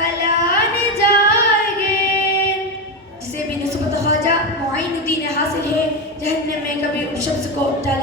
फलान जागेन जिसे बिन सुबत ख्वाजा मुआइनुद्दीन हासिल है, जहन्नम में कभी शख्स को डाल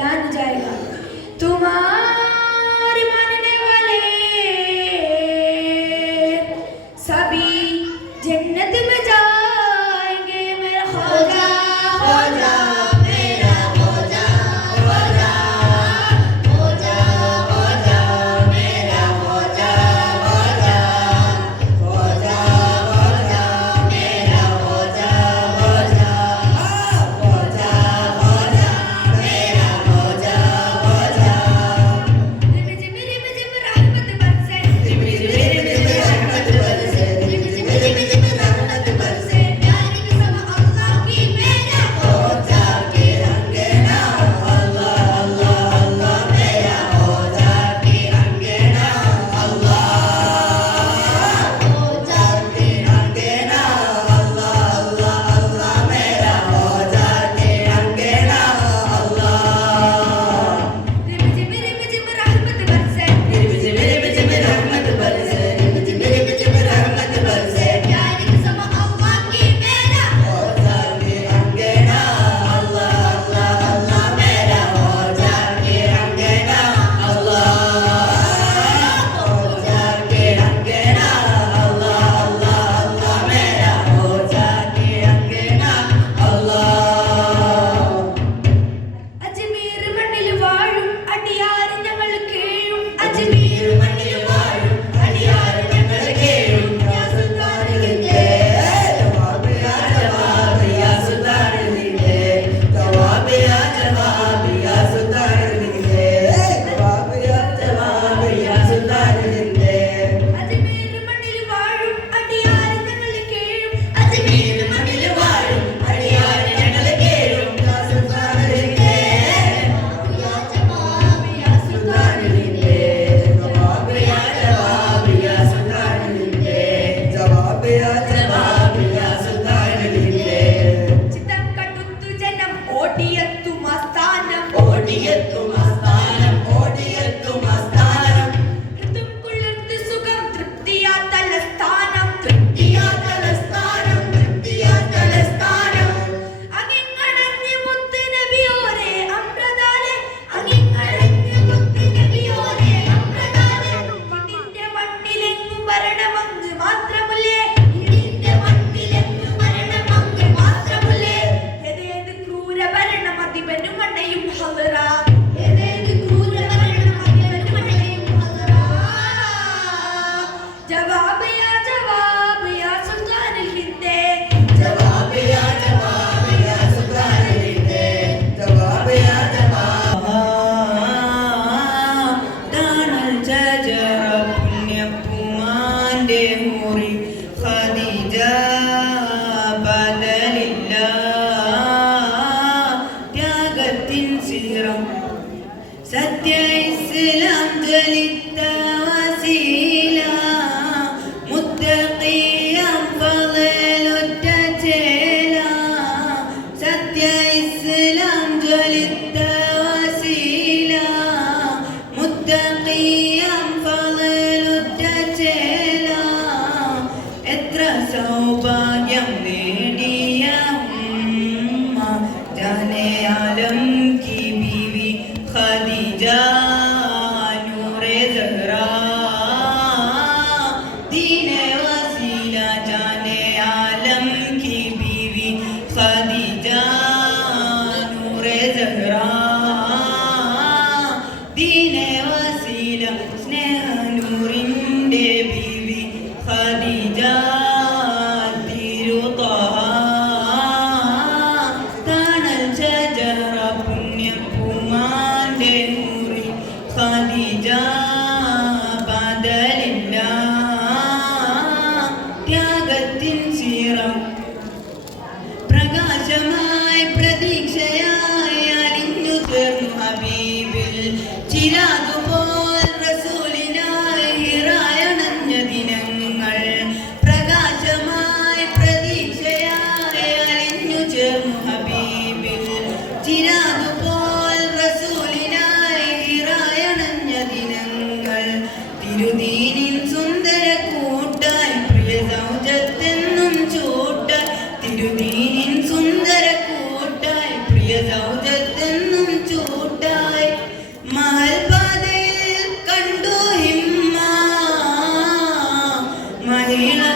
Argentina.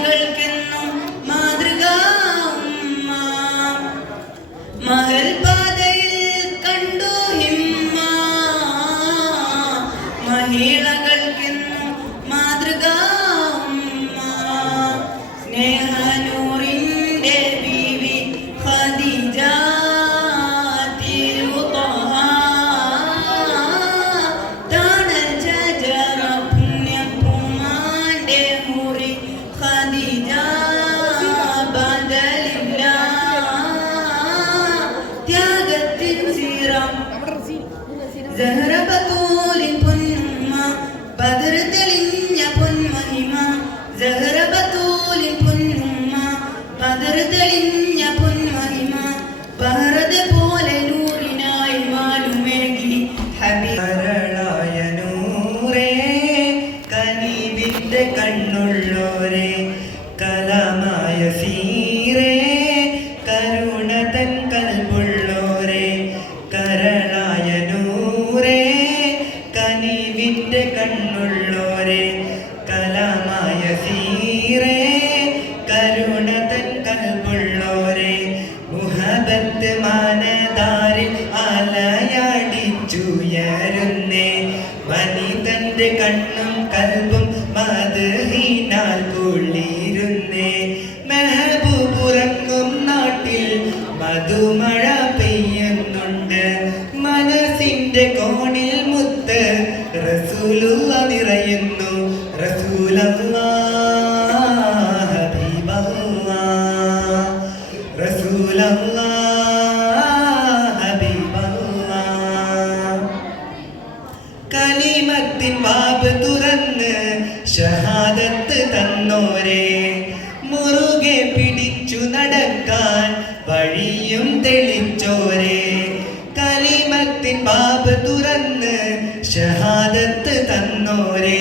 റസൂലല്ലാ ഹബീബല്ലാ കലിമത്തിൻ ബാബ് തുറന്ന് ഷഹാദത്ത് തന്നോരെ മുറുകെ പിടിച്ചു നടക്കാൻ വഴിയും തെളിച്ചോരെ. കലിമത്തിൻ ബാബ് തുറന്ന് ഷഹാദത്ത് തന്നോരെ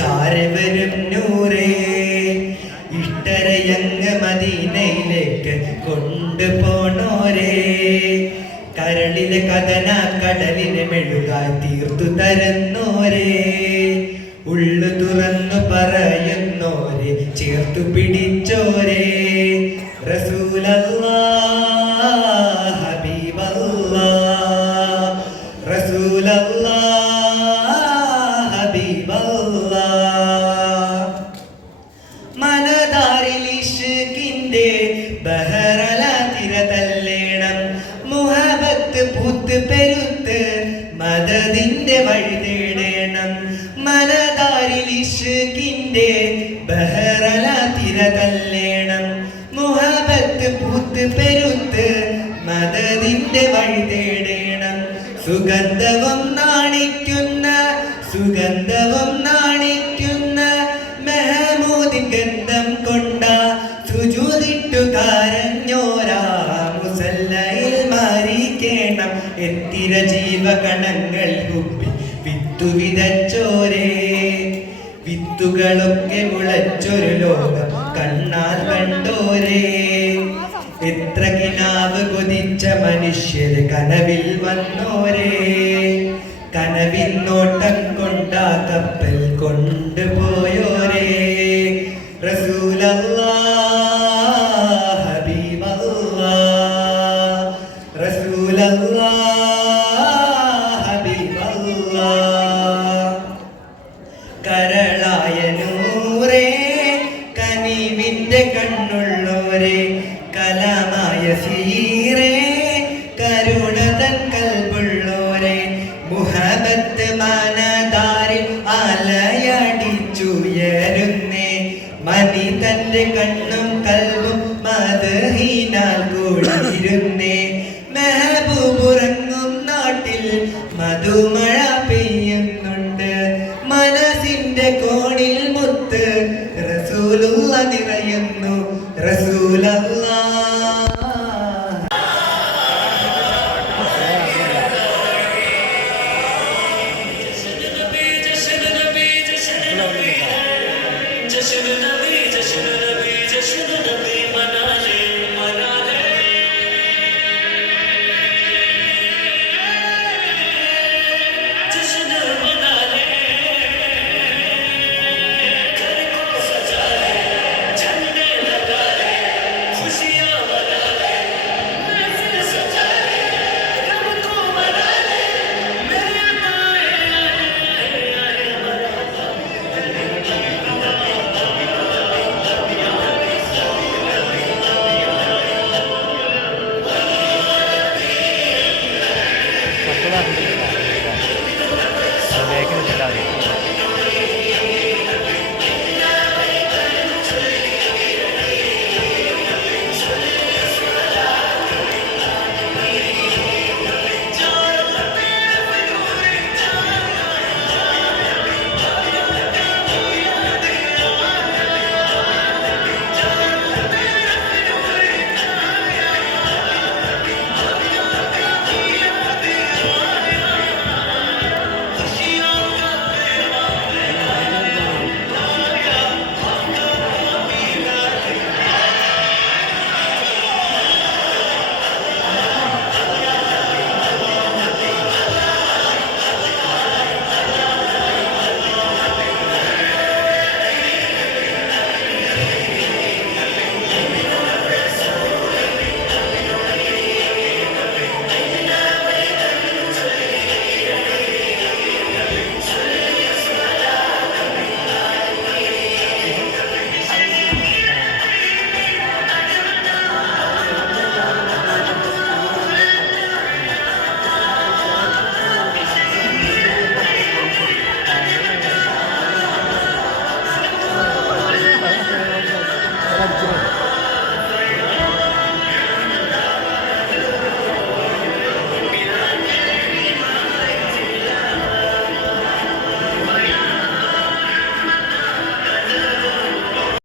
ചാരവരും നൂറേ. ഇഷ്ടരയങ്ങ മദീനയിലേക്ക് കൊണ്ടുപോണോരേ. കരളിലെ കഥന കടലിനെ മെഴുകായി തീർത്തു തരുന്നോരേ. ഉള്ളു തുറന്നു പറയുന്നോരെ ചേർത്തു പിടിച്ചോരേ. റസൂലല്ലാ ഹബീബല്ലാ റസൂലല്ലാ. സുഗന്ധവും നാണിക്കുന്ന സുഗന്ധവം നാണിക്കുന്ന മെഹമൂദി ഗന്ധം കൊണ്ട സുജൂതിട്ടു കാരഞ്ഞോരാ മുസല്ലയിൽ മാറിക്കേണം. എത്തിര ജീവകണങ്ങൾ കുപ്പി വിത്തു വിതച്ചോരേ. വിത്തുകളൊക്കെ മുളച്ചൊരു ലോകം കണ്ണാൽ കണ്ടോരേ. എത്ര കൊതിച്ച മനുഷ്യർ കനവിൽ വന്നോരേ. കനവിൽ നോട്ടം കൊണ്ടാ കപ്പൽ കൊണ്ടുപോയോരേ. റസൂലല്ലാ ഹബീബല്ലാ കനിവിന്റെ കണ്ണുള്ളോരെ. കലമായ സീറേ മധുമഴ പെയ്യുന്നുണ്ട്. മനസ്സിന്റെ കോണിൽ മുത്ത് റസൂലുള്ള നിറയുന്നു. റസൂലല്ലാ.